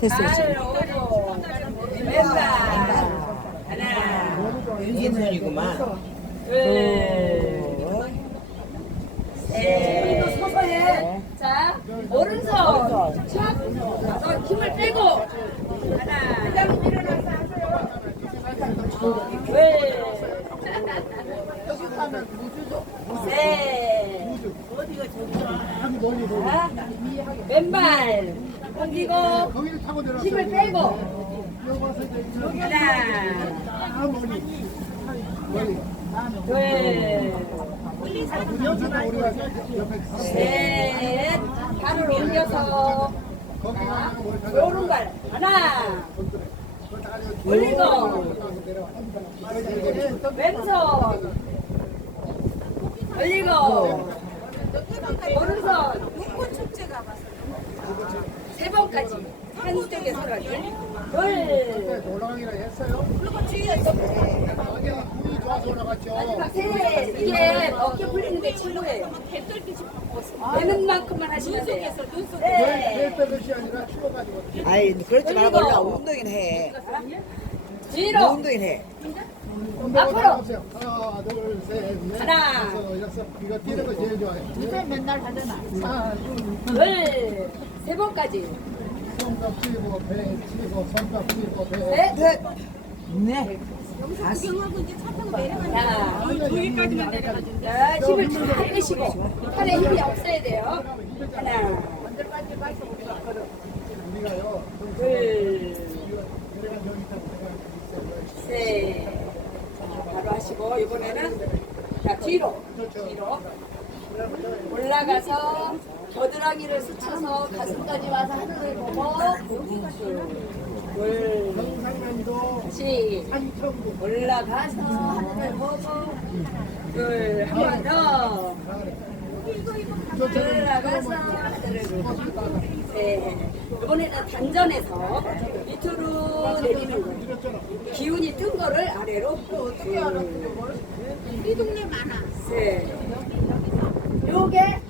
됐어. 발 오고 왼발 하나 왼손이구만. 둘셋 서서 해. 자 오른손. 촥너 힘을 빼고. 하나. 회장님 일어나서 하세요 둘셋 자, 왼발 옮기고 거기를 타고 내려왔어. 힘을 빼고 여기서 우리가 옆에 둘셋 발을 펴 오른발 하나 올리고 왼손 올리고 오른손 세 번까지 한쪽에 서로 둘 올라가기로 했어요. 어제가 공이 좋아서 올라갔죠. 셋 이게 어깨 풀리는데 친구예요 되는 만큼만 하시면 돼요 네. 뺄 것이 아니라 추워가지고. 아이 그렇지 말고 올라 운동이나 해. 뒤로 운동이나 해. 앞으로. 하나, 둘, 셋, 넷, 하나. 다섯, 여섯. 이거 뛰는 거 제일 좋아해. 하나, 둘, 둘세 번까지 손깍 치고, 배 치고, 손깍 치고, 배. 셋 네. 자, 자, 힘을 다 빼시고 팔에 힘이 없어야 돼요. 하나, 우리가요. 둘, 내려간 있다고 셋. 자, 바로 하시고 이번에는 자 뒤로, 뒤로 올라가서 겨드랑이를 스쳐서 가슴까지 와서 하늘을 보고 다시 한천국. 올라가서 하늘을 보고 둘, 한번 더. 올라가서 하늘을 보고 네. 이번에는 단전에서 밑으로 내리는 거예요. 기운이 뜬 거를 아래로 둘, 우리 동네 많아. 셋. 요게